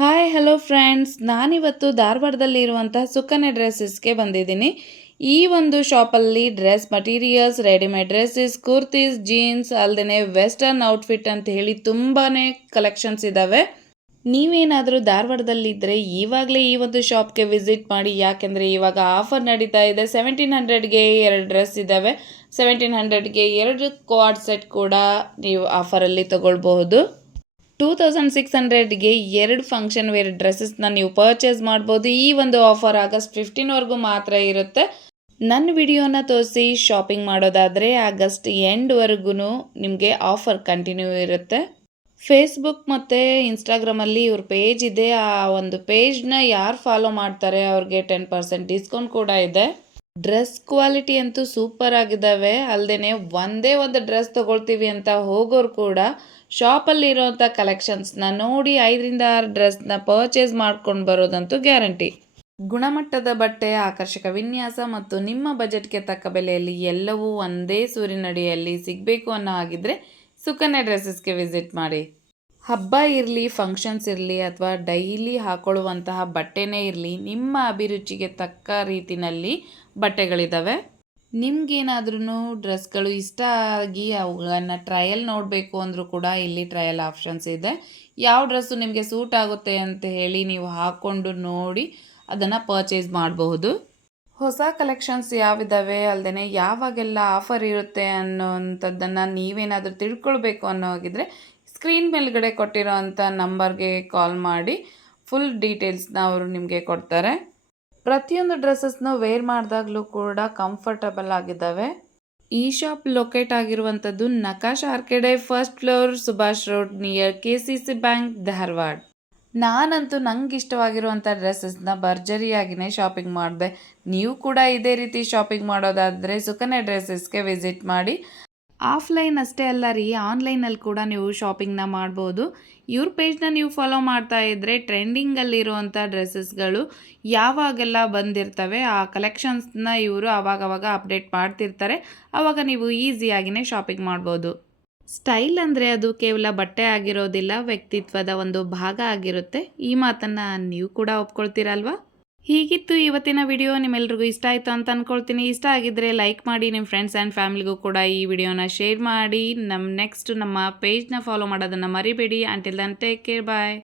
Hi hello friends, ನಾನಿವತ್ತು ಧಾರವಾಡದಲ್ಲಿರುವಂತಹ ಸುಕನ್ಯಾ ಡ್ರೆಸ್ಸಸ್ಗೆ ಬಂದಿದ್ದೀನಿ. ಈ ಒಂದು ಶಾಪಲ್ಲಿ dress materials, readymade dresses, kurtis, jeans ಅಲ್ಲದೆ ವೆಸ್ಟರ್ನ್ ಔಟ್ಫಿಟ್ ಅಂತ ಹೇಳಿ ತುಂಬಾ ಕಲೆಕ್ಷನ್ಸ್ ಇದ್ದಾವೆ. ನೀವೇನಾದರೂ ಧಾರವಾಡದಲ್ಲಿದ್ದರೆ ಇವಾಗಲೇ ಈ ಒಂದು ಶಾಪ್ಗೆ ವಿಸಿಟ್ ಮಾಡಿ. ಯಾಕೆಂದರೆ ಇವಾಗ ಆಫರ್ ನಡೀತಾ ಇದೆ. 1700ಗೆ 2 ಡ್ರೆಸ್ ಇದ್ದಾವೆ. 1700ಗೆ 2 ಕ್ವಾಡ್ ಸೆಟ್ ಕೂಡ ನೀವು ಆಫರಲ್ಲಿ ತಗೊಳ್ಬಹುದು. 2600ಗೆ 2 ಫಂಕ್ಷನ್ ವೇರ್ ಡ್ರೆಸ್ಸಸ್ನ ನೀವು ಪರ್ಚೇಸ್ ಮಾಡ್ಬೋದು. ಈ ಒಂದು ಆಫರ್ ಆಗಸ್ಟ್ 15ವರೆಗೂ ಮಾತ್ರ ಇರುತ್ತೆ. ನನ್ನ ವಿಡಿಯೋನ ತೋರಿಸಿ ಶಾಪಿಂಗ್ ಮಾಡೋದಾದರೆ ಆಗಸ್ಟ್ ಎಂಡ್ವರೆಗೂ ನಿಮಗೆ ಆಫರ್ ಕಂಟಿನ್ಯೂ ಇರುತ್ತೆ. ಫೇಸ್ಬುಕ್ ಮತ್ತು ಇನ್ಸ್ಟಾಗ್ರಾಮಲ್ಲಿ ಇವ್ರ ಪೇಜ್ ಇದೆ. ಆ ಒಂದು ಪೇಜ್ನ ಯಾರು ಫಾಲೋ ಮಾಡ್ತಾರೆ ಅವ್ರಿಗೆ 10% ಡಿಸ್ಕೌಂಟ್ ಕೂಡ ಇದೆ. ಡ್ರೆಸ್ ಕ್ವಾಲಿಟಿ ಅಂತೂ ಸೂಪರ್ ಆಗಿದ್ದಾವೆ. ಅಲ್ಲದೆ ಒಂದೇ ಒಂದು ಡ್ರೆಸ್ ತೊಗೊಳ್ತೀವಿ ಅಂತ ಹೋಗೋರು ಕೂಡ ಶಾಪಲ್ಲಿ ಇರೋವಂಥ ಕಲೆಕ್ಷನ್ಸ್ನ ನೋಡಿ 5ರಿಂದ 6 ಡ್ರೆಸ್ನ ಪರ್ಚೇಸ್ ಮಾಡ್ಕೊಂಡು ಬರೋದಂತೂ ಗ್ಯಾರಂಟಿ. ಗುಣಮಟ್ಟದ ಬಟ್ಟೆ, ಆಕರ್ಷಕ ವಿನ್ಯಾಸ ಮತ್ತು ನಿಮ್ಮ ಬಜೆಟ್ಗೆ ತಕ್ಕ ಬೆಲೆಯಲ್ಲಿ ಎಲ್ಲವೂ ಒಂದೇ ಸೂರಿನಡಿಯಲ್ಲಿ ಸಿಗಬೇಕು ಅನ್ನೋ ಹಾಗಿದ್ರೆ ಸುಕನ್ಯಾ ಡ್ರೆಸ್ಸಸ್ಗೆ ವಿಸಿಟ್ ಮಾಡಿ. ಹಬ್ಬ ಇರಲಿ, ಫಂಕ್ಷನ್ಸ್ ಇರಲಿ ಅಥವಾ ಡೈಲಿ ಹಾಕೊಳ್ಳುವಂತಹ ಬಟ್ಟೆನೇ ಇರಲಿ, ನಿಮ್ಮ ಅಭಿರುಚಿಗೆ ತಕ್ಕ ರೀತಿಯಲ್ಲಿ ಬಟ್ಟೆಗಳಿದ್ದಾವೆ. ನಿಮ್ಗೇನಾದ್ರೂ ಡ್ರೆಸ್ಗಳು ಇಷ್ಟ ಆಗಿ ಅವುಗಳನ್ನು ಟ್ರಯಲ್ ನೋಡಬೇಕು ಅಂದರೂ ಕೂಡ ಇಲ್ಲಿ ಟ್ರಯಲ್ ಆಪ್ಷನ್ಸ್ ಇದೆ. ಯಾವ ಡ್ರೆಸ್ಸು ನಿಮಗೆ ಸೂಟ್ ಆಗುತ್ತೆ ಅಂತ ಹೇಳಿ ನೀವು ಹಾಕ್ಕೊಂಡು ನೋಡಿ ಅದನ್ನು ಪರ್ಚೇಸ್ ಮಾಡಬಹುದು. ಹೊಸ ಕಲೆಕ್ಷನ್ಸ್ ಯಾವಿದ್ದಾವೆ ಅಲ್ಲದೆ ಯಾವಾಗೆಲ್ಲ ಆಫರ್ ಇರುತ್ತೆ ಅನ್ನೋವಂಥದ್ದನ್ನು ನೀವೇನಾದರೂ ತಿಳ್ಕೊಳ್ಬೇಕು ಅನ್ನೋ ಹಾಗಿದ್ರೆ ಸ್ಕ್ರೀನ್ ಮೇಲ್ಗಡೆ ಕೊಟ್ಟಿರೋ ಅಂಥ ನಂಬರ್ಗೆ ಕಾಲ್ ಮಾಡಿ ಫುಲ್ ಡೀಟೇಲ್ಸ್ನ ಅವರು ನಿಮಗೆ ಕೊಡ್ತಾರೆ. ಪ್ರತಿಯೊಂದು ಡ್ರೆಸ್ಸಸ್ನ ವೇರ್ ಮಾಡಿದಾಗಲೂ ಕೂಡ ಕಂಫರ್ಟಬಲ್ ಆಗಿದ್ದಾವೆ. ಈ ಶಾಪ್ ಲೊಕೇಟ್ ಆಗಿರುವಂಥದ್ದು Nakash arcade, first floor, Subhash road, near KCC bank, Dharwad. ನಾನಂತೂ ನಂಗೆ ಇಷ್ಟವಾಗಿರುವಂಥ ಡ್ರೆಸ್ಸಸ್ನ ಭರ್ಜರಿಯಾಗಿಯೇ ಶಾಪಿಂಗ್ ಮಾಡಿದೆ. ನೀವು ಕೂಡ ಇದೇ ರೀತಿ ಶಾಪಿಂಗ್ ಮಾಡೋದಾದರೆ ಸುಕನ್ಯಾ ಡ್ರೆಸ್ಸಸ್ಗೆ ವಿಸಿಟ್ ಮಾಡಿ. ಆಫ್ಲೈನ್ ಅಷ್ಟೇ ಅಲ್ಲ ರೀ, ಆನ್ಲೈನಲ್ಲಿ ಕೂಡ ನೀವು ಶಾಪಿಂಗ್ನ ಮಾಡ್ಬೋದು. ಇವ್ರ ಪೇಜ್ನ ನೀವು ಫಾಲೋ ಮಾಡ್ತಾ ಇದ್ದರೆ ಟ್ರೆಂಡಿಂಗಲ್ಲಿರುವಂಥ ಡ್ರೆಸ್ಸಸ್ಗಳು ಯಾವಾಗೆಲ್ಲ ಬಂದಿರ್ತವೆ ಆ ಕಲೆಕ್ಷನ್ಸ್ನ ಇವರು ಆವಾಗವಾಗ ಅಪ್ಡೇಟ್ ಮಾಡ್ತಿರ್ತಾರೆ. ಆವಾಗ ನೀವು ಈಸಿಯಾಗಿಯೇ ಶಾಪಿಂಗ್ ಮಾಡ್ಬೋದು. ಸ್ಟೈಲ್ ಅಂದರೆ ಅದು ಕೇವಲ ಬಟ್ಟೆ ಆಗಿರೋದಿಲ್ಲ, ವ್ಯಕ್ತಿತ್ವದ ಒಂದು ಭಾಗ ಆಗಿರುತ್ತೆ. ಈ ಮಾತನ್ನು ನೀವು ಕೂಡ ಒಪ್ಕೊಳ್ತೀರಲ್ವಾ? ಹೀಗಿತ್ತು ಇವತ್ತಿನ ವಿಡಿಯೋ. ನಿಮ್ಮೆಲ್ರಿಗೂ ಇಷ್ಟ ಆಯಿತು ಅಂತ ಅಂದ್ಕೊಳ್ತೀನಿ. ಇಷ್ಟ ಆಗಿದ್ದರೆ ಲೈಕ್ ಮಾಡಿ, ನಿಮ್ಮ ಫ್ರೆಂಡ್ಸ್ ಆ್ಯಂಡ್ ಫ್ಯಾಮಿಲಿಗೂ ಕೂಡ ಈ ವಿಡಿಯೋನ ಶೇರ್ ಮಾಡಿ. ನಮ್ಮ ಪೇಜ್ನ ಫಾಲೋ ಮಾಡೋದನ್ನು ಮರಿಬೇಡಿ. ಅಂಟಿಲ್ ದೆನ್ ಟೇಕ್ ಕೇರ್, ಬಾಯ್.